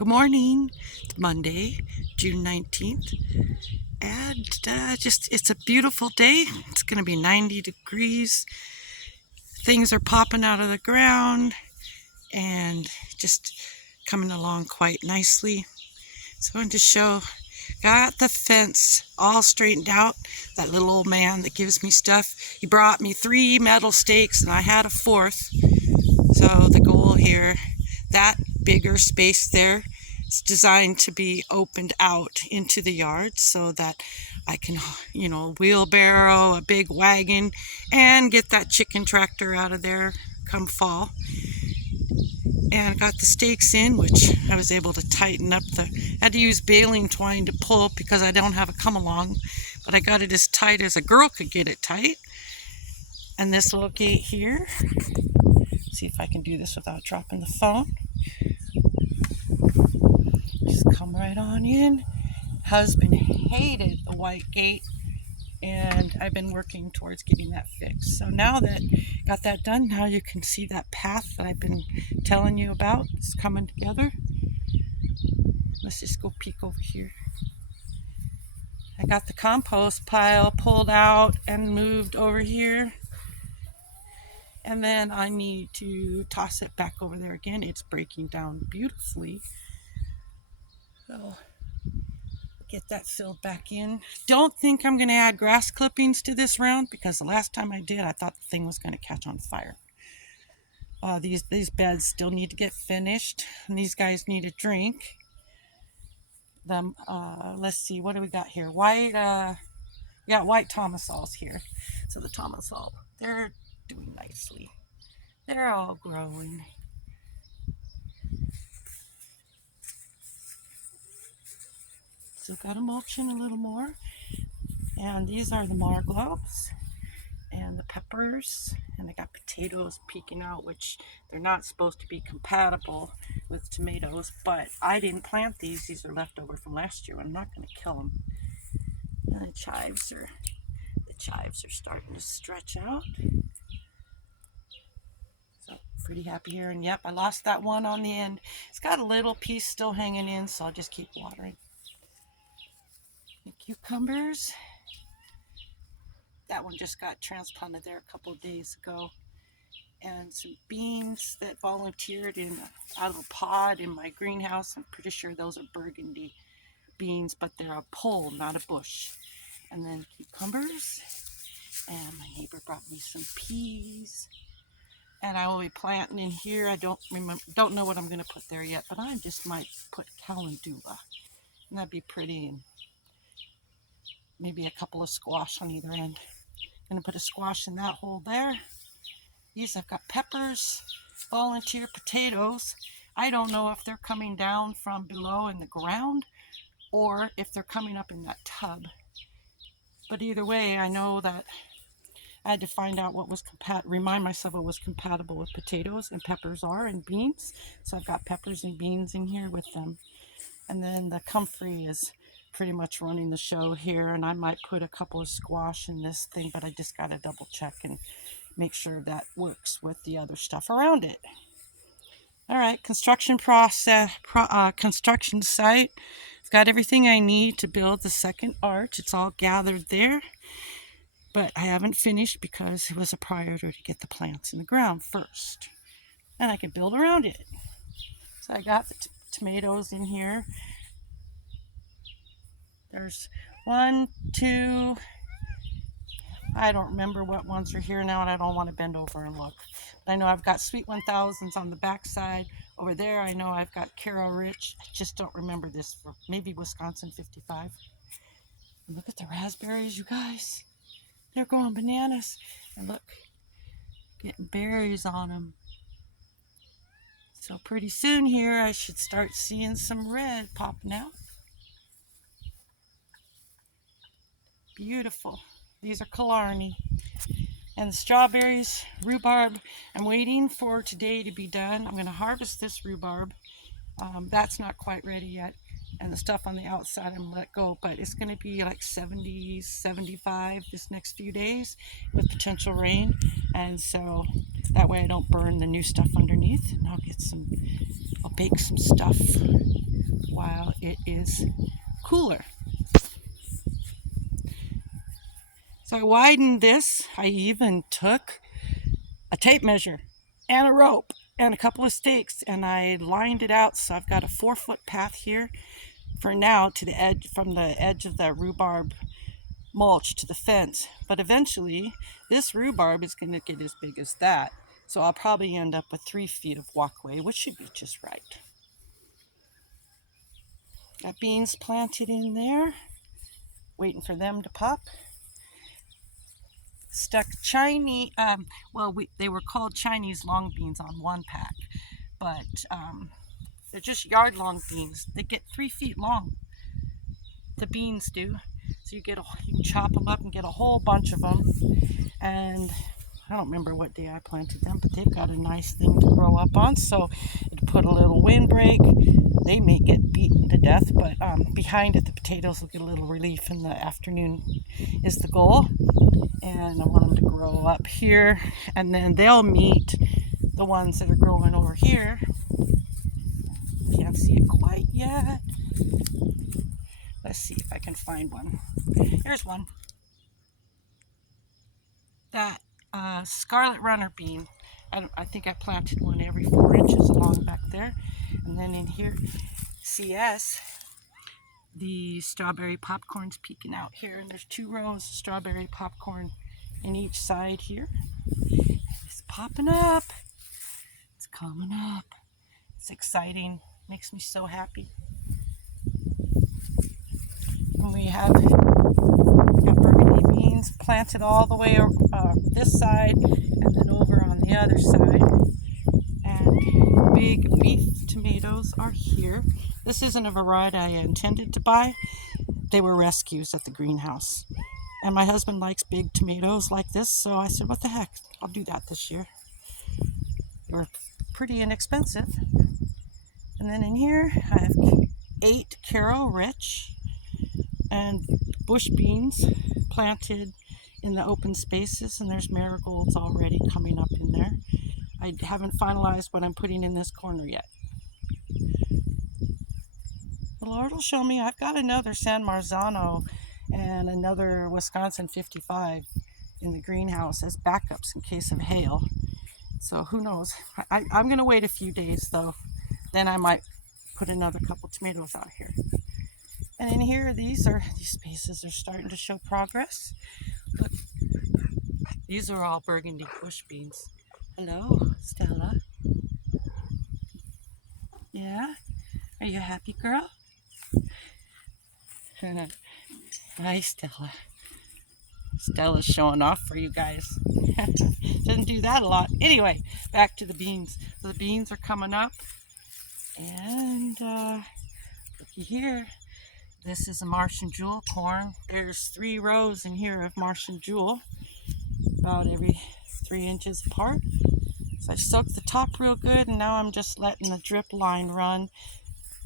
Good morning. It's Monday, June 19th. And it's a beautiful day. It's going to be 90 degrees. Things are popping out of the ground and just coming along quite nicely. So I wanted to show, got the fence all straightened out. That little old man that gives me stuff, he brought me 3 metal stakes and I had a 4th. So the goal here, that bigger space there, it's designed to be opened out into the yard so that I can, wheelbarrow a big wagon and get that chicken tractor out of there come fall. And got the stakes in, which I was able to tighten up had to use baling twine to pull because I don't have a come along, but I got it as tight as a girl could get it tight. And this little gate here, see if I can do this without dropping the phone. Just come right on in. Husband hated the white gate, and I've been working towards getting that fixed. So now that got that done, now you can see that path that I've been telling you about. It's coming together. Let's just go peek over here. I got the compost pile pulled out and moved over here. And then I need to toss it back over there again. It's breaking down beautifully. So get that filled back in. Don't think I'm going to add grass clippings to this round because the last time I did, I thought the thing was going to catch on fire. These beds still need to get finished, and these guys need a drink. Let's see, what do we got here? We got white tomasols here. So the tomasol, they're doing nicely. They're all growing. So got to mulch in a little more. And these are the marglobes and the peppers. And I got potatoes peeking out, which they're not supposed to be compatible with tomatoes, but I didn't plant these. These are leftover from last year. I'm not going to kill them. And the chives are starting to stretch out. So pretty happy here. And yep, I lost that one on the end. It's got a little piece still hanging in, so I'll just keep watering. The cucumbers. That one just got transplanted there a couple of days ago. And some beans that volunteered out of a pod in my greenhouse. I'm pretty sure those are burgundy beans, but they're a pole, not a bush. And then cucumbers. And my neighbor brought me some peas. And I will be planting in here. I don't know what I'm going to put there yet, but I just might put calendula. And that'd be pretty. And maybe a couple of squash on either end. I'm going to put a squash in that hole there. These I've got peppers, volunteer potatoes. I don't know if they're coming down from below in the ground or if they're coming up in that tub. But either way, I know that I had to find out what was remind myself what was compatible with potatoes, and peppers are, and beans. So I've got peppers and beans in here with them. And then the comfrey is pretty much running the show here, and I might put a couple of squash in this thing, but I just got to double check and make sure that works with the other stuff around it. All right, construction site. It's got everything I need to build the second arch. It's all gathered there, but I haven't finished because it was a priority to get the plants in the ground first, and I can build around it. So I got the tomatoes in here. There's 1, 2, I don't remember what ones are here now, and I don't want to bend over and look. But I know I've got Sweet 1000s on the back side. Over there, I know I've got Carol Rich. I just don't remember this. Maybe Wisconsin 55. And look at the raspberries, you guys. They're going bananas. And look, getting berries on them. So pretty soon here, I should start seeing some red popping out. Beautiful. These are Killarney. And the strawberries, rhubarb, I'm waiting for today to be done. I'm going to harvest this rhubarb. That's not quite ready yet. And the stuff on the outside I'm going to let go. But it's going to be like 70, 75 this next few days with potential rain. And so that way I don't burn the new stuff underneath. And I'll bake some stuff. while it is cooler. So I widened this. I even took a tape measure and a rope and a couple of stakes, and I lined it out, so I've got a 4-foot path here for now to the edge, from the edge of the rhubarb mulch to the fence. But eventually this rhubarb is going to get as big as that, so I'll probably end up with 3 feet of walkway, which should be just right. Got beans planted in there, waiting for them to pop. Stuck Chinese, they were called Chinese long beans on one pack, but they're just yard long beans. They get 3 feet long, the beans do. So you can chop them up and get a whole bunch of them. And I don't remember what day I planted them, but they've got a nice thing to grow up on. So it put a little windbreak. They may get beaten to death, but behind it, the potatoes will get a little relief in the afternoon is the goal. And I want them to grow up here, and then they'll meet the ones that are growing over here. Can't see it quite yet. Let's see if I can find one. Here's one. That scarlet runner bean. I think I planted one every 4 inches along back there. And then in here, CS, the strawberry popcorn's peeking out here. And there's 2 rows of strawberry popcorn in each side here. It's popping up. It's coming up. It's exciting. Makes me so happy. And we have burgundy beans planted all the way this side and then over on the other side. And big beef tomatoes are here. This isn't a variety I intended to buy. They were rescues at the greenhouse. And my husband likes big tomatoes like this, so I said, what the heck, I'll do that this year. They were pretty inexpensive. And then in here, I have 8 Caro Rich and bush beans planted in the open spaces, and there's marigolds already coming up in there. I haven't finalized what I'm putting in this corner yet. The Lord will show me. I've got another San Marzano and another Wisconsin 55 in the greenhouse as backups in case of hail. So who knows? I'm going to wait a few days though. Then I might put another couple tomatoes out here. And in here, these spaces are starting to show progress. Look, these are all burgundy bush beans. Hello, Stella. Yeah? Are you a happy girl? Hi, Stella. Stella's showing off for you guys. Doesn't do that a lot. Anyway, back to the beans. So the beans are coming up. And looky here. This is a Martian Jewel corn. There's 3 rows in here of Martian Jewel, about every 3 inches apart. So I soaked the top real good, and now I'm just letting the drip line run.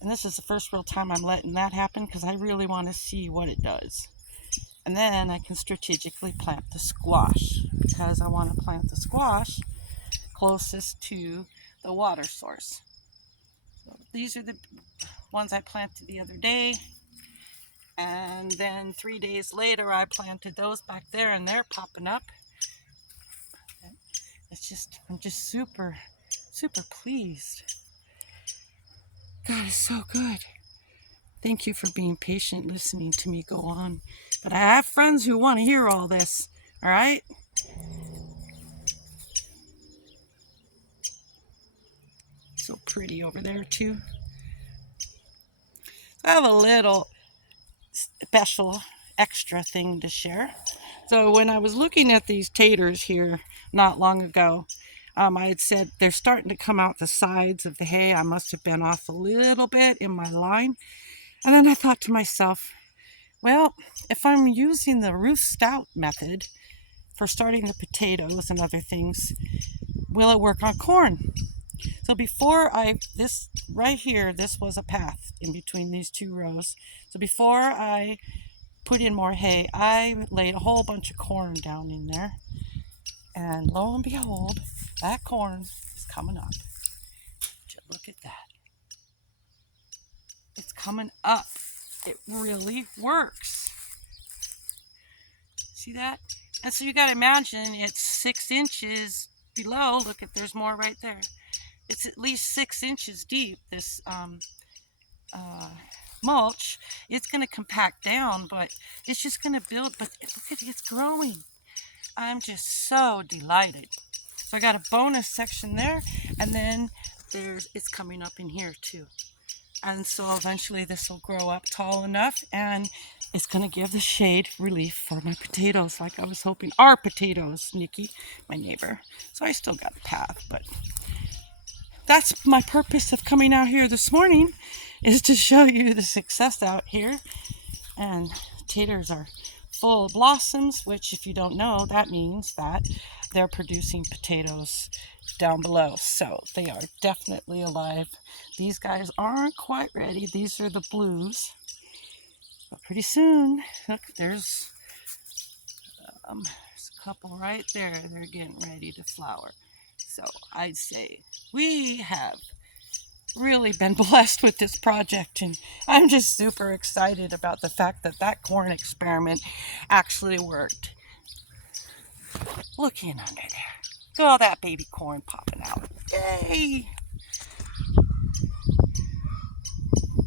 And this is the first real time I'm letting that happen because I really want to see what it does. And then I can strategically plant the squash because I want to plant the squash closest to the water source. So these are the ones I planted the other day. And then 3 days later, I planted those back there, and they're popping up. I'm just super, super pleased. God is so good. Thank you for being patient, listening to me go on. But I have friends who want to hear all this, all right? So pretty over there, too. I have a little special extra thing to share. So when I was looking at these taters here not long ago, I had said they're starting to come out the sides of the hay. I must have been off a little bit in my line. And then I thought to myself, well, if I'm using the Ruth Stout method for starting the potatoes and other things, will it work on corn? So before this right here, this was a path in between these 2 rows. So before I put in more hay, I laid a whole bunch of corn down in there. And lo and behold, that corn is coming up. Just look at that. It's coming up. It really works. See that? And so you got to imagine it's 6 inches below. Look, if there's more right there. It's at least 6 inches deep, this mulch. It's going to compact down, but it's just going to build. But look at it, it's growing. I'm just so delighted. So I got a bonus section there, and then it's coming up in here too. And so eventually this will grow up tall enough, and it's going to give the shade relief for my potatoes like I was hoping. Our potatoes, Nikki, my neighbor. So I still got a path, but that's my purpose of coming out here this morning, is to show you the success out here. And taters are full of blossoms, which if you don't know, that means that they're producing potatoes down below. So they are definitely alive. These guys aren't quite ready. These are the blues. But pretty soon, look, there's a couple right there. They're getting ready to flower. So I'd say we have really been blessed with this project, and I'm just super excited about the fact that that corn experiment actually worked. Look in under there. Look at all that baby corn popping out. Yay!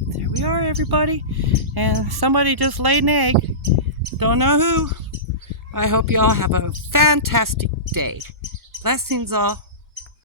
There we are, everybody. And somebody just laid an egg. Don't know who. I hope you all have a fantastic day. Blessings all.